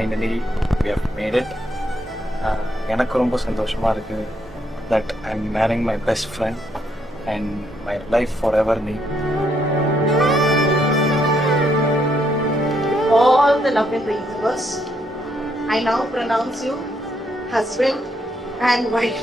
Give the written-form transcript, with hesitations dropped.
Finally we have made it. எனக்கு ரொம்ப சந்தோஷமாக இருக்குது that I am marrying my best friend and my life for ever நீ. All the love in the universe, I now pronounce you husband and wife.